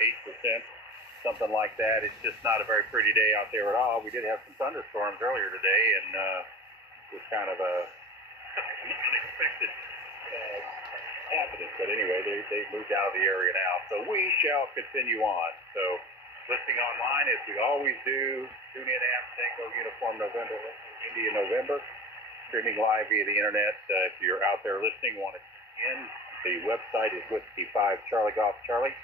8%, something like that. It's just not a very pretty day out there at all. We did have some thunderstorms earlier today, and it was kind of a unexpected happening. But anyway, they moved out of the area now. So we shall continue on. So listening online, as we always do, tune in app, Tango Uniform November, India November, streaming live via the internet. If you're out there listening, want to tune in, the website is Whiskey 5 Charlie Golf Charlie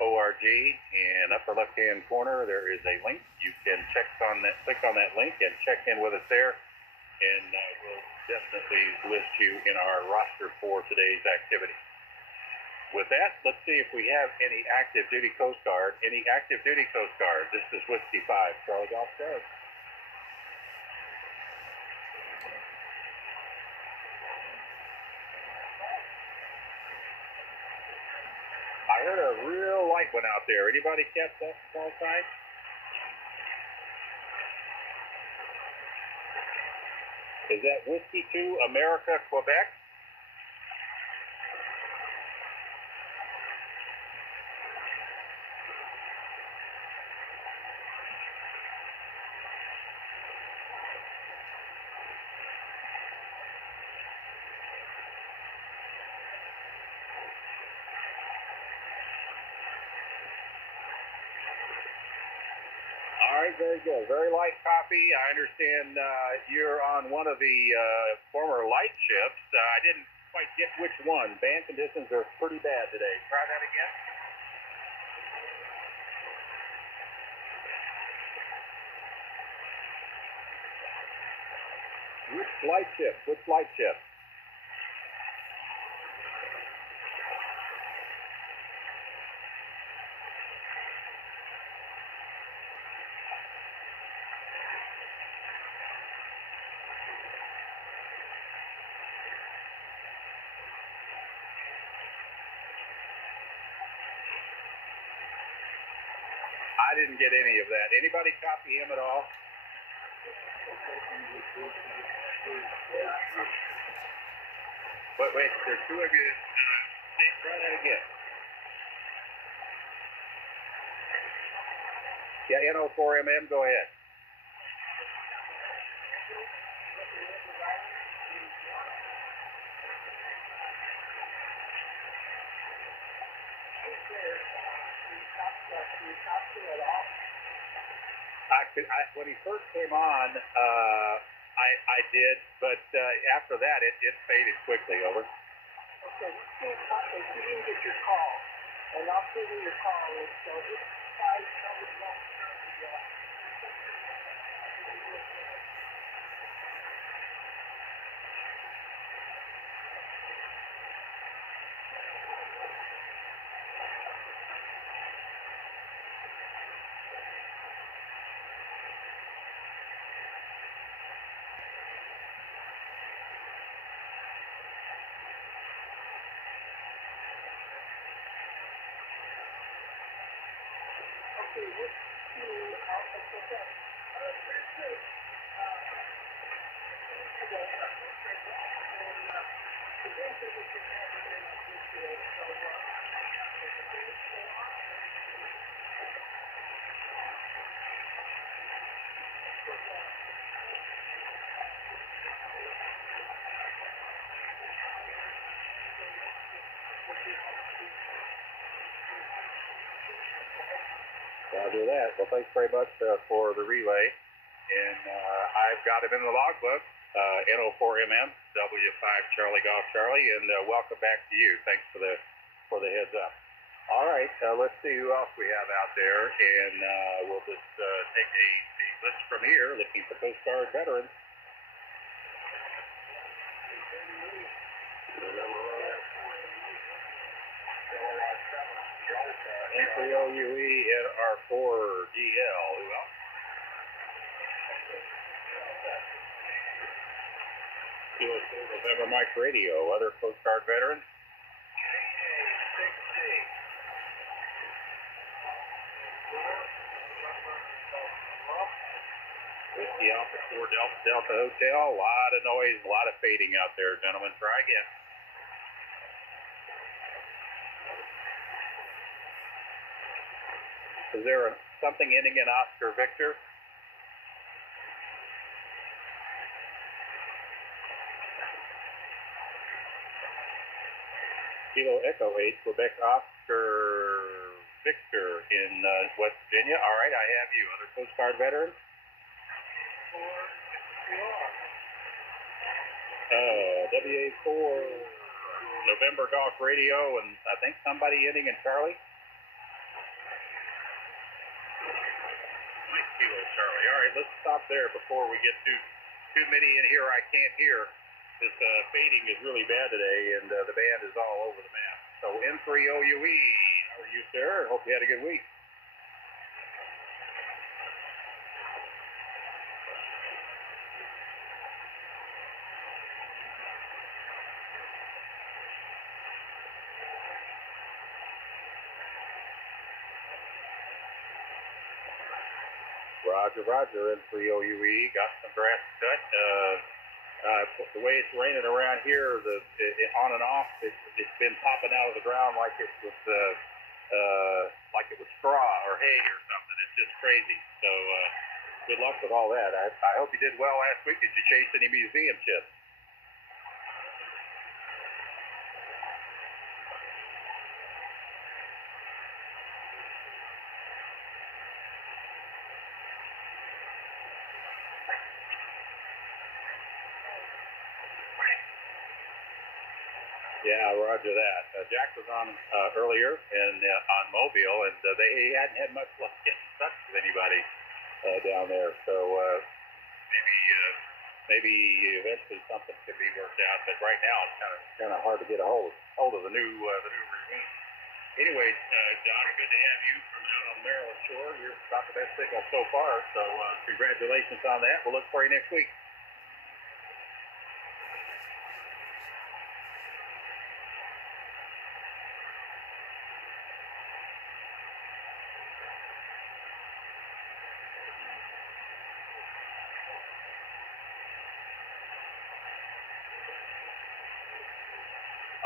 .org, and upper left-hand corner there is a link. You can click on that link and check in with us there, and we'll definitely list you in our roster for today's activity. With that, let's see if we have any active duty Coast Guard. Any active duty Coast Guard? This is Whiskey 5 Charlie Golf Charlie. I heard a real light one out there. Anybody catch that small sign? Is that Whiskey 2 America, Quebec? All right, very good. Very light copy. I understand you're on one of the former light ships. I didn't quite get which one. Band conditions are pretty bad today. Try that again. Which light ship? Which light ship? I didn't get any of that. Anybody copy him at all? Wait, there's two of you. Try that again. Yeah, NO4MM, go ahead. When he first came on, I did, but after that, it faded quickly. Over. Okay, you didn't get your call, and I'll send you your call. So this guy comes along. I'll do that. Well, thanks very much for the relay. And I've got him in the logbook, NO4MM, W5 Charlie Golf Charlie, and welcome back to you. Thanks for the heads up. All right, let's see who else we have out there, and we'll just take a list from here, looking for Coast Guard veterans. N3OUE and R4DL. Who else? November Mike Radio. Other Coast Guard veterans? Whiskey Alpha 4 Delta Hotel. A lot of noise, a lot of fading out there, gentlemen. Try again. Is there something ending in Oscar Victor? Kilo Echo 8, Quebec Oscar Victor in West Virginia. All right, I have you. Other Coast Guard veterans? WA4, November Golf Radio, and I think somebody ending in Charlie? Mike Kilo Charlie. All right, let's stop there before we get too many in here I can't hear. This fading is really bad today, and the band is all over the map. So N3OUE, how are you, sir? Hope you had a good week. Roger, N3OUE, got some grass cut. The way it's raining around here, on and off, it's been popping out of the ground like it was straw or hay or something. It's just crazy. So good luck with all that. I hope you did well last week. Did you chase any museum chips? Yeah, roger that. Jack was on earlier and on Mobile, and he hadn't had much luck getting in touch with anybody down there. So maybe eventually something could be worked out. But right now it's kind of hard to get a hold of the new regime. Anyway, Don, good to have you from out on Maryland Shore. You're about the best signal so far. So congratulations on that. We'll look for you next week.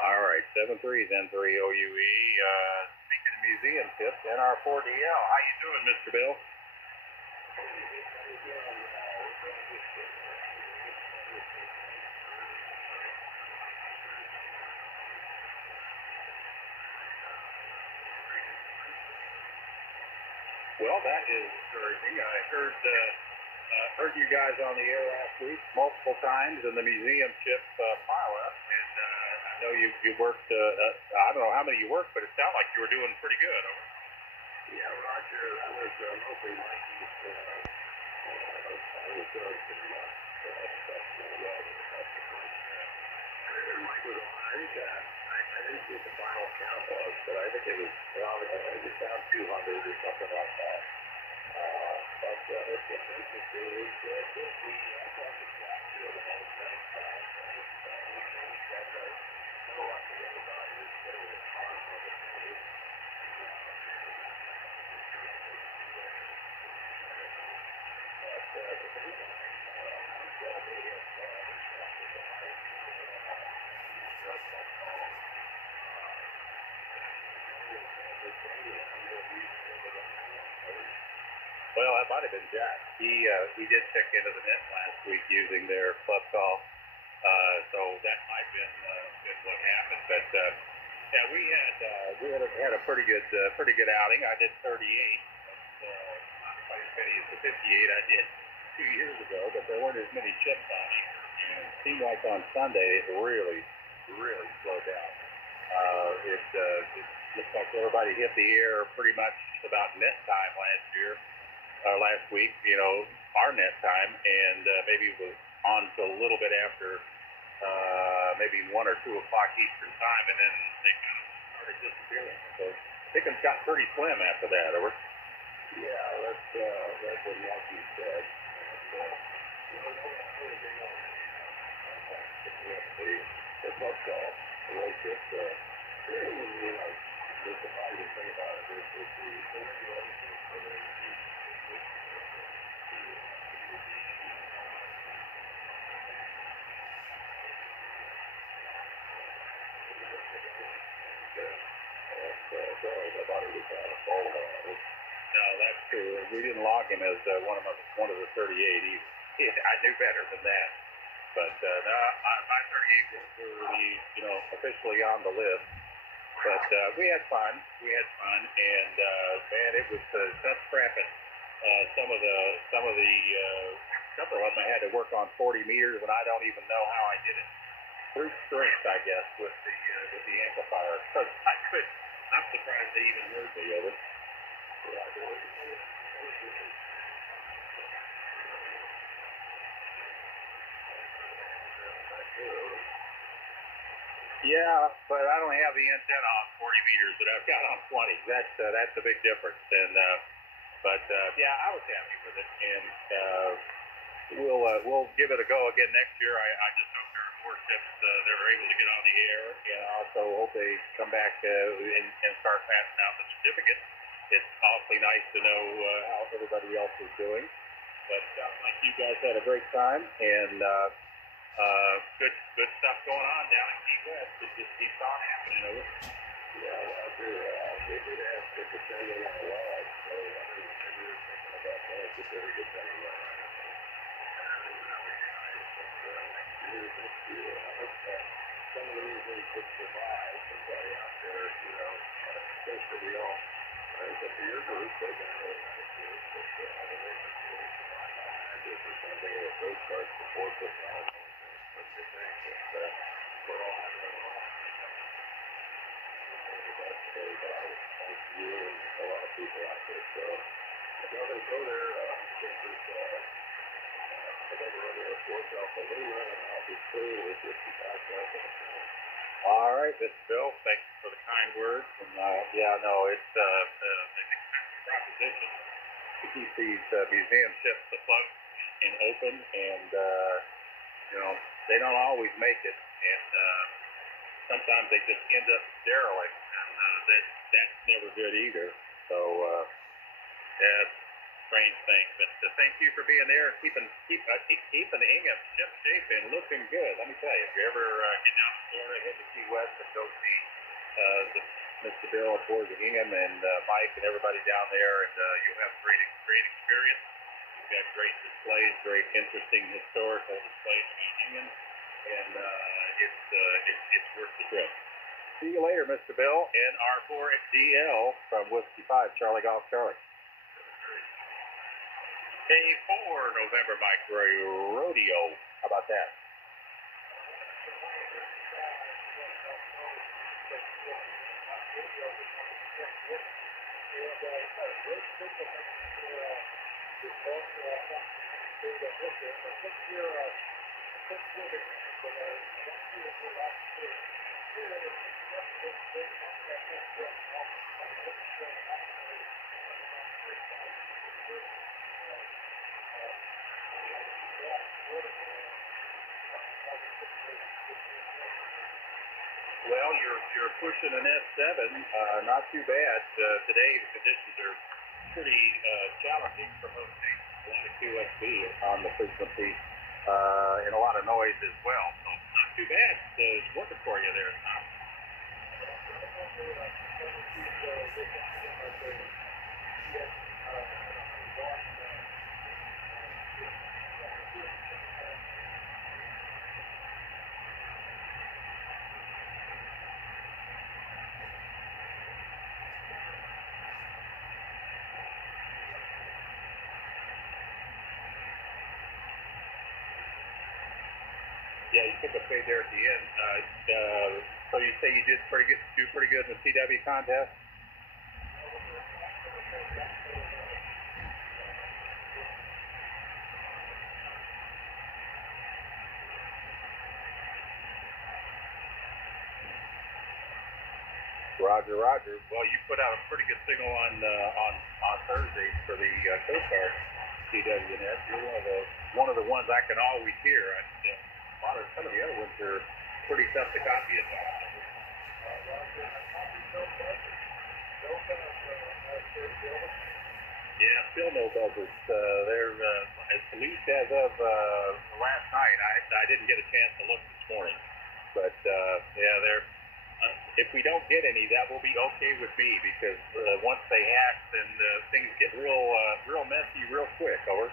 All right, 7-3 is N3OUE. Speaking of museum tips, NR4DL. How you doing, Mr. Bill? Well, that is encouraging. I heard you guys on the air last week multiple times in the museum chip pile-up, and I know you worked, I don't know how many you worked, but it sounded like you were doing pretty good. Yeah, Roger, that was mostly Mikey's, I was doing pretty much stuff well. Mike was on. I didn't see what the final count was, but I think it was around, it was down 200 or something like that. But it's interesting. Well, that might have been Jack. He did check into the net last week using their club call, so that might have been what happened. But yeah, we had a pretty good outing. I did 38. Not quite as many as the 58 I did 2 years ago, but there weren't as many chips on either. And it seemed like on Sunday it really slowed down. It looks like everybody hit the air pretty much about net time last week, our net time, and maybe it was on to a little bit after maybe 1 or 2 o'clock Eastern time, and then they kind of started disappearing. So Pickens got pretty slim after that, over. Yeah, that's what Lucky said. The club call, the way just, the surprising thing about it is No, that's true. We didn't log him as one of the 38. I knew better than that. But no, my 38 was already, officially on the list. But we had fun. And man, it was tough crapping. Some of the couple of them I had to work on 40 meters, and I don't even know how I did it. Brute strength, I guess, with the amplifier. So I'm surprised they even heard me of it. Yeah, but I don't have the antenna on 40 meters that I've got on 20. That's a big difference. And yeah, I was happy with it, and we'll give it a go again next year. I just hope there are more ships that are able to get on the air, and I also hope they come back and start passing out the certificates. It's awfully nice to know how everybody else is doing. But sounds like you guys had a great time, and good stuff going on down in Key West. It just keeps on happening. Yeah, I do. They did ask if the thing was on the log, so I was thinking about that. It's a very good thing. Next year, I hope that some of the reasons could survive somebody out there, especially we all, except for your group, they've been really nice to us, but I mean, they just really survive on magic or something, or a those cards support this, I don't know, what you think, but we're all having a lot of everybody, thank you, and a lot of people out there, so if y'all gonna go there, all right, Mr. Bill, thanks for the kind words. And yeah, no, it's an expensive proposition to keep these museum ships afloat and open, and they don't always make it, and sometimes they just end up derelict, and that's never good either. So yeah, strange thing, but thank you for being there, keeping the Ingham ship shape and looking good. Let me tell you, if you ever get down to Florida, head to Key West and go see Mr. Bill aboard the Ingham and Mike and everybody down there, and you'll have a great experience. We've got great displays, very interesting historical displays from Ingham, and it's worth the trip. See you later, Mr. Bill, NR4DL from Whiskey 5, Charlie Golf Charlie. K4 November Mike Rodeo. How about that? Well, you're pushing an S7, not too bad. Today the conditions are pretty challenging for most stations. A lot of QSB on the frequency and a lot of noise as well. So not too bad. It's working for you there, Tom. Yeah, you took a fade there at the end. So you say you did pretty good in the CW contest? Roger. Well, you put out a pretty good signal on Thursday for the Coast Guard CWNS. You're one of the ones I can always hear. Some of the other ones are pretty tough to copy as well. Yeah, still no buzzers. They're at least as of last night. I didn't get a chance to look this morning, but yeah, they're if we don't get any, that will be okay with me, because once they hatch, then things get real messy real quick. Over.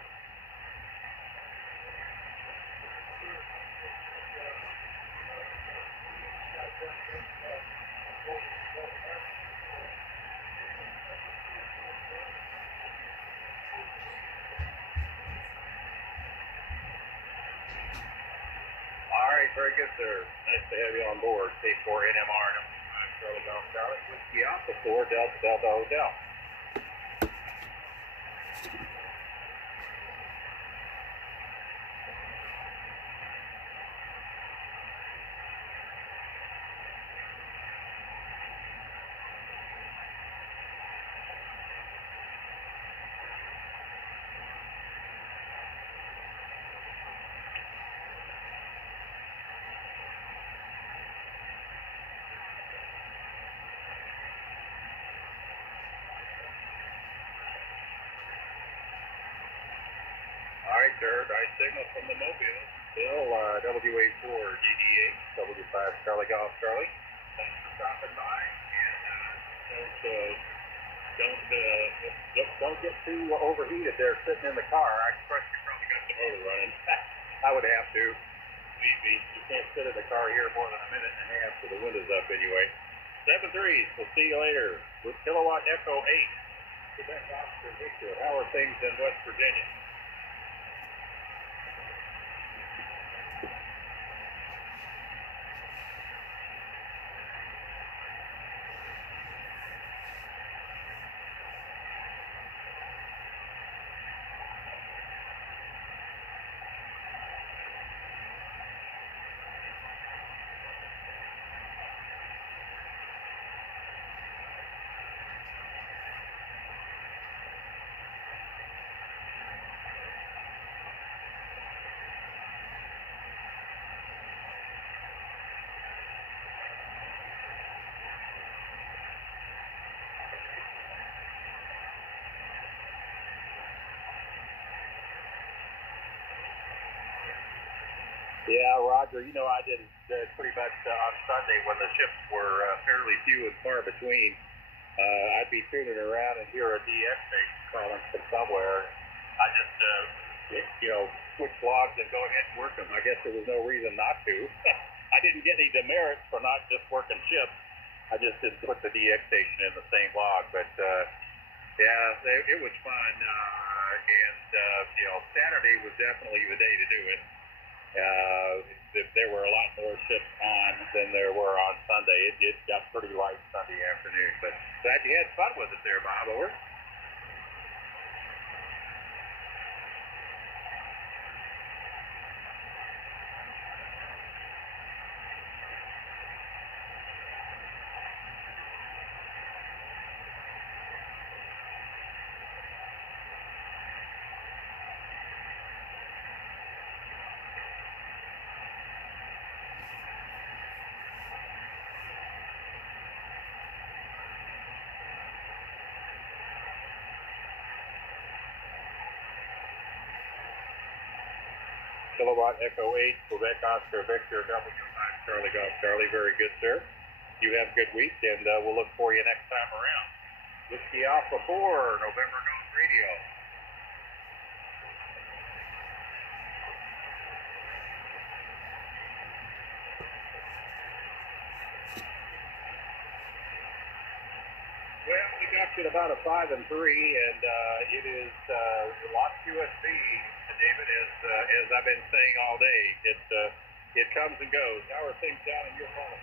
All right, very good, sir. Nice to have you on board. K4 NMR, Charlie Golf Charlie, Whiskey Alpha 4 Delta Delta Hotel. All right, sir. Nice signal from the mobile. Still WA4 DDH, W5 Charlie Golf Charlie. Thanks for stopping by. And don't get too overheated there sitting in the car. I trust you probably got the motor running. I would have to. Believe me, you can't sit in the car here more than a minute and a half with the windows up anyway. 7-3. We'll see you later with Kilowatt Echo 8. Quebec Oscar Victor. How are things in West Virginia? Yeah, Roger, you know, I did pretty much on Sunday when the ships were fairly few and far between. I'd be tuning around and hear a DX station calling from somewhere. I just, switch logs and go ahead and work them. I guess there was no reason not to. I didn't get any demerits for not just working ships. I just didn't put the DX station in the same log. But, it was fun. Saturday was definitely the day to do it. There were a lot more ships on than there were on Sunday. It got pretty light Sunday afternoon, but glad you had fun with it there, Bob. Over. Kilowatt Echo 8, Quebec Oscar Victor, W5 Charlie Golf Charlie. Very good, sir. You have a good week, and we'll look for you next time around. Whiskey Alpha 4, November Golf Radio. Well, we got you at about a 5-3, and it is lots USB, David, as I've been saying all day. It comes and goes. How are things down in your home?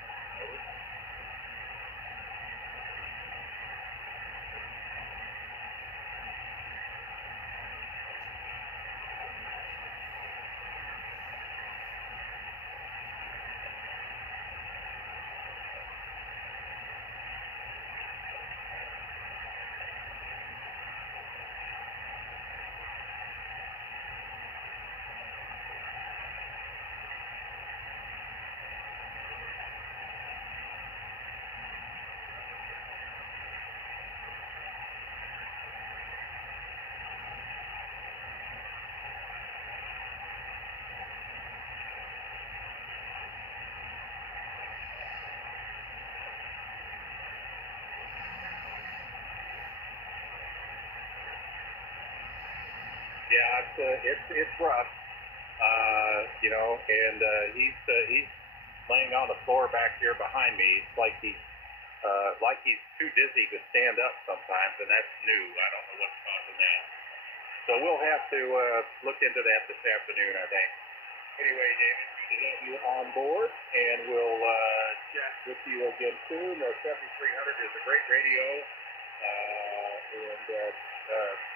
Yeah, it's rough. You know, and he's laying on the floor back here behind me. It's like he's too dizzy to stand up sometimes, and that's new. I don't know what's causing that. So we'll have to look into that this afternoon, I think. Anyway, David, good to have you on board, and we'll chat with you again soon. The 7300 is a great radio, and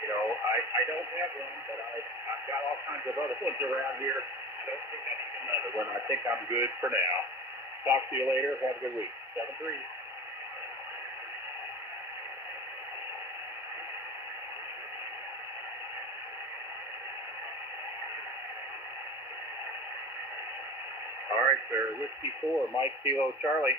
you know, I don't have one, but I've got all kinds of other ones around here. I don't think I need another one. I think I'm good for now. Talk to you later. Have a good week. 7-3. All right, sir. Whiskey 4, Mike Kilo Charlie.